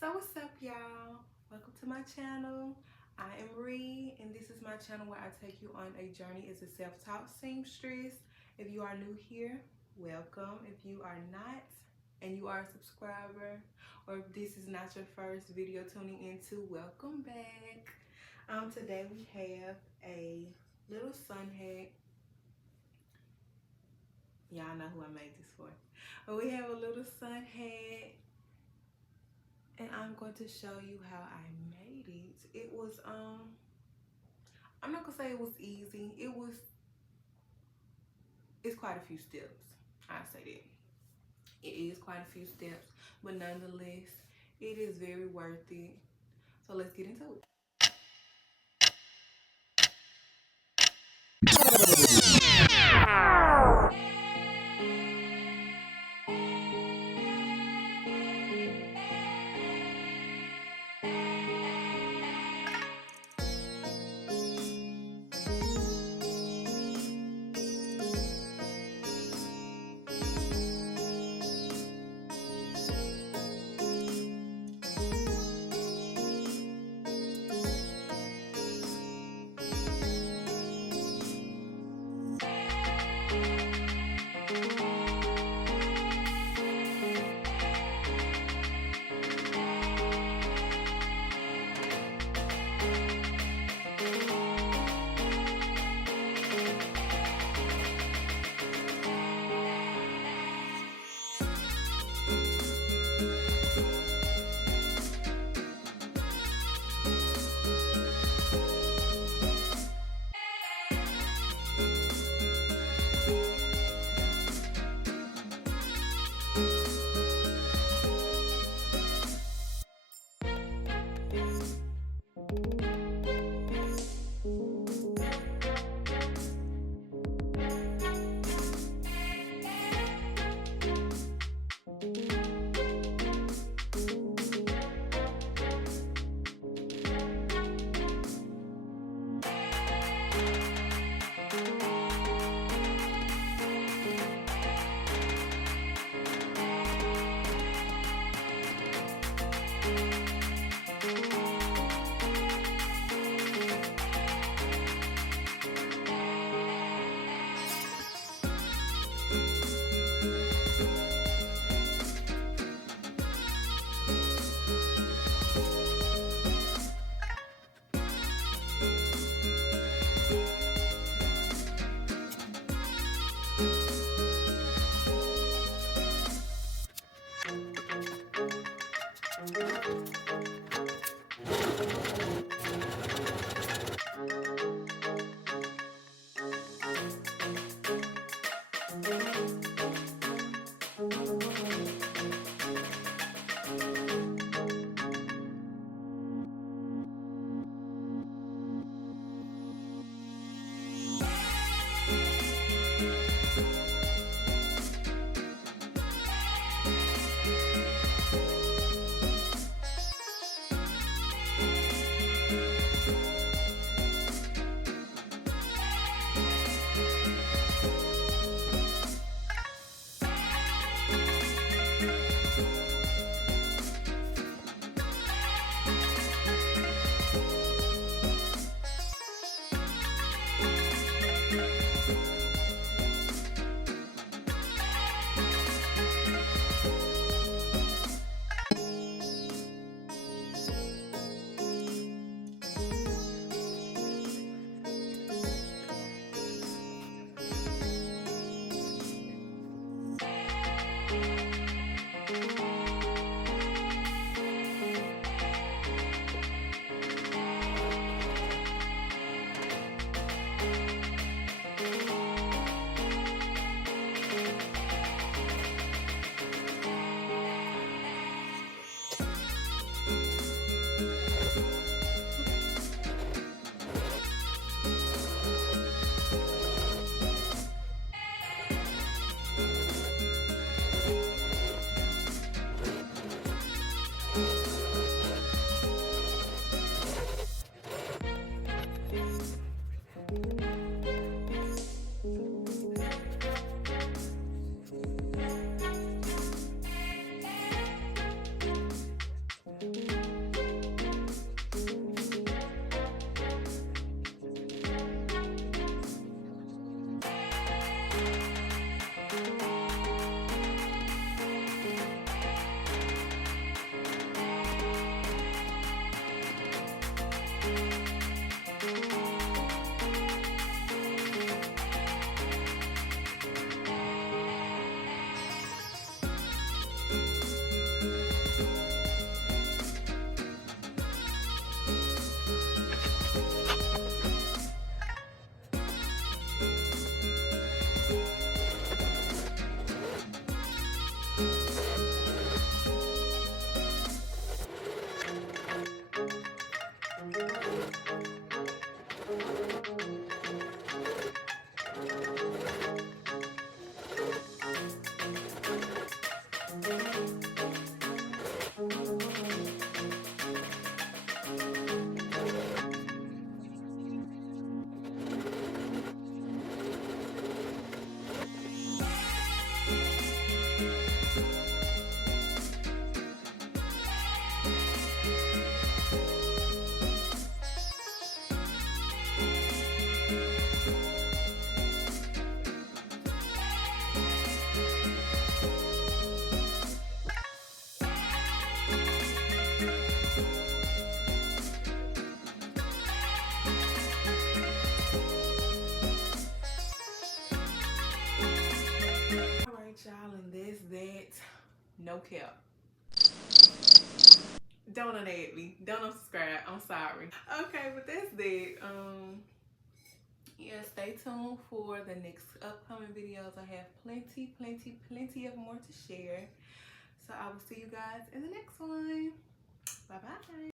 So what's up, y'all? Welcome to my channel. I am Ree, and this is my channel where I take you on a journey as a self-taught seamstress. If you are new here, welcome. If you are not, and you are a subscriber, or if this is not your first video tuning into, welcome back. Today we have a little sun hat. Y'all know who I made this for. But we have a little sun hat. And I'm going to show you how I made it. It was, I'm not gonna say it was easy. It's quite a few steps. I say that. It is quite a few steps, but nonetheless, it is very worth it. So let's get into it. No cap. Don't donate me. Don't unsubscribe. I'm sorry. Okay, but that's it. Yeah, stay tuned for the next upcoming videos. I have plenty of more to share. So I will see you guys in the next one.